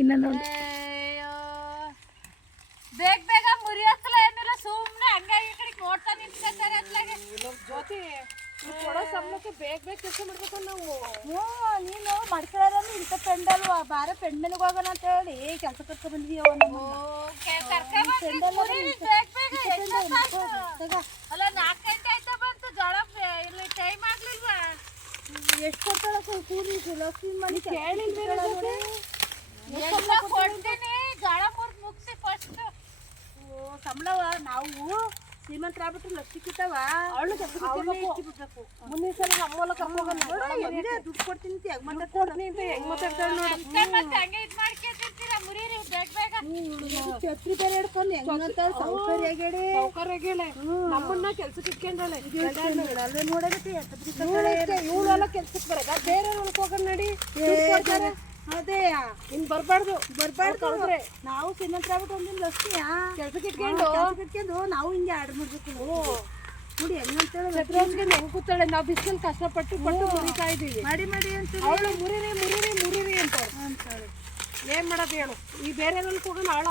ಇನ್ನೊಂದು ಬೇಗ ಬೇಗ ಮುರಿಯೋಕ್ಕಲ್ಲ ಏನಿಲ್ಲ ಸುಮ್ಮನೆ ಹಂಗಾಗಿ ಈ ಕಡೆ ನೋಡ್ತಾ ನಿಂತ್ಕೊತಾರೆ ಅತ್ಲಾಗೆ ಜ್ಯೋತಿ ಕೊಡೋ ಸಂಬಳಕ್ಕೆ ಬೇಗ ಬೇಗ ಕೆಲಸ ಮಾಡ್ಬೇಕು ನಾವು. ನೀನು ಮಾಡ್ಕೊಳ್ಳೋದ್ರಲ್ಲಿ ಇಂಥ ಪೆಂಡ್ ಅಲ್ವಾ ಬಾರ ಪೆಂಡ್ ಮನೆಗೆ ಹೋಗೋಣ ಅಂತ ಹೇಳಿ ಕೆಲಸ ಕರ್ಕೊಂಡು ಬಂದಿದ್ದೀವ ಅಲ್ಲ 4 ಗಂಟೆ ಆಯ್ತಾ ಬಂತು ಜೋಳ ಇಲ್ಲಿ ಟೈಮ್ ಆಗ್ಲಿಲ್ವಾ? ಎಷ್ಟು ಕೊಡ್ತಾಳ ಕೂಲಿ ಲಕ್ಷ್ಮಿ ಮನೆ ಕೇಳಿಲ್ಲ ಎಲ್ಲ ಕೊಡ್ತೀನಿ ಜೋಳ ಮುಗಿಸಿ ಫಸ್ಟ್ ಸಂಬಳವ ನಾವು ಶ್ರೀಮಂತರಾಗ್ಬಿಟ್ಟು ಲಕ್ಷ ಕಿತ್ತವ ಅವಳು ಬಿಡ್ಬೇಕು. ಮುಂದಿನ ಸಲ ನಮ್ಮಲ್ಲ ಕರ್ಕೊಂಡ್ ದುಡ್ಡು ಕೊಡ್ತೀನಿ ಅಂತ ಹೆಂಗ್ ಕೊಡ್ತೀನಿ ಅಂತ ಹೆಂಗ್ ಮಾತಾಡ್ತಾಳೆ ನೋಡು. ಮತ್ತೆ ಹಂಗೆ ಇದು ಮಾಡ್ಕೊತಿರ್ತೀರ ಮುರೀರಿ ಬೇಗ ಬೇಗ ಛತ್ರಿ ಬೇರೆ ಹಿಡ್ಕೊಂಡು ಹೆಂಗಂತ ಸೌಕರ್ಯ ಆಗ್ಯಾಡಿ ಸೌಕರ್ಯಗೇಳೆ ನಮ್ಮನ್ನ ಕೆಲ್ಸಕ್ಕೆ ಇಟ್ಕೊಂಡಾಳೆ. ಅಲ್ಲೇ ನೋಡಬೇಕು ಇವಳೆಲ್ಲ ಕೆಲ್ಸಕ್ಕೆ ಬರೋದ ಬೇರೆ ಹೋಗೋಣ ನಡಿ ಕೊಡ್ತಾರೆ. ಅದೇ ಇನ್ ಬರ್ಬಾರ್ದು ಬರ್ಬಾರ್ದು ನಾವು ಶ್ರೀಮಂತರಾಗ್ಬಿಟ್ಟು ಒಂದಿನ ಲಕ್ಷ್ಮಿಯ ಕೆಲ್ಸಕ್ಕೆ ಇಟ್ಕೊಂಡು ನಾವು ಹಿಂಗೆ ಆರ್ಡರ್ ಮಾಡ್ಬೇಕು ನೋಡಿ ಹೆಂಗಂತೇಳಿ ಶತ್ರುಂಜನ್ ಹೆಂಗ್ ಕೂತಾಳೆ. ನಾವು ಬಿಸಿಲು ಕಷ್ಟಪಟ್ಟು ಮುರಿತಾ ಇದೀವಿ. ಮಾಡಿ ಅಂತ ಅವಳು ಮುರಿರಿ ಅಂತಾಳೆ. ಏನ್ ಮಾಡೋದು ಹೇಳು? ಈ ಬೇರೆ ಹೋಗೋಣ ಆಳ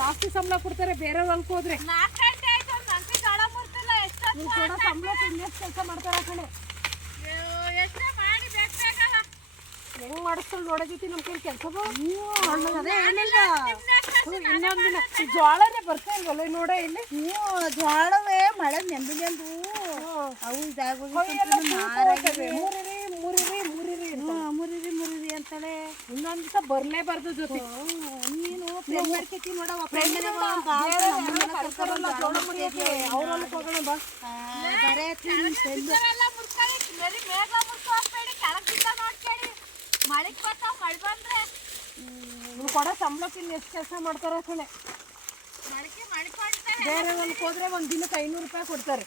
ಜಾಸ್ತಿ ಸಂಬಳ ಕೊಡ್ತಾರೆ ಬೇರೆ ಹೊಲಕ್ಕೆ ಹೋದ್ರೆ. 4 ಗಂಟೆ ಆಯ್ತು ನಂಗೆ ಜೋಳ ಮುರ್ತಿಲ್ಲ ಎಷ್ಟೊತ್ತು ಕೊಡೋ ಸಂಬಳಕ್ಕೆ ಇನ್ನೆಷ್ಟು ಕೆಲಸ ಮಾಡ್ತಾರ ಕಣೆ. ಎಷ್ಟೇ ಮಾಡಿ ಬೇಗ ಬೇಗ ಹೆಂಗ್ ಮಾಡಿಸ್ತಾಳೆ ನೋಡೋದೈತಿ ನಮ್ ಕೈ ಕೆಲಸ. ಅದೇ ಏನಿಲ್ಲ ಇನ್ನೊಂದಿನ ಜ್ವಾಳನೇ ಬರ್ತಾ ಇಲ್ವಲ್ಲ ನೋಡ ಇಲ್ಲಿ. ಜ್ವಾಳವೇ ಮಳೆ ನೆಂಬಿಗೆಂದು ಅವು ಮುರಿರಿ ಅಂತಾಳೆ. ಇನ್ನೊಂದ್ ದಿವಸ ಬರ್ಲೇಬಾರ್ದು ಜೊತೆ. ನೀನು ಪ್ರೇಮ್ ಮಾಡ್ಕೈತಿ ನೋಡವ ಅವ್ರಲ್ಲ ಹೋಗೋಣ ಬಾ. ಎಲ್ಲ ಮುರ್ಕೊಳ್ಳಿ ಬರೀ ಮೇಘ ಮುರ್ಕೊ ಹೋಗ್ಬೇಡಿ ಕೆಳಗಿಂದ ನೋಡ್ಕೊಳ್ಳಿ. ಮಳೆ ಬರ್ತಾವ ಮಳೆ ಬಂದ್ರೆ ಕೊಡೋ ಸಂಬಳಕ್ಕೆ ಇನ್ನು ಎಷ್ಟು ಕೆಲಸ ಮಾಡ್ತಾರ ಕಣೆ. ಮಳಿಕೆ ಮಳೆ ಕೊಡ್ತಾರೆ. ಬೇರೆ ಹೊಲಕ್ಕೆ ಹೋದ್ರೆ ಒಂದ್ ದಿನಕ್ಕೆ 500 ರೂಪಾಯಿ ಕೊಡ್ತಾರೆ.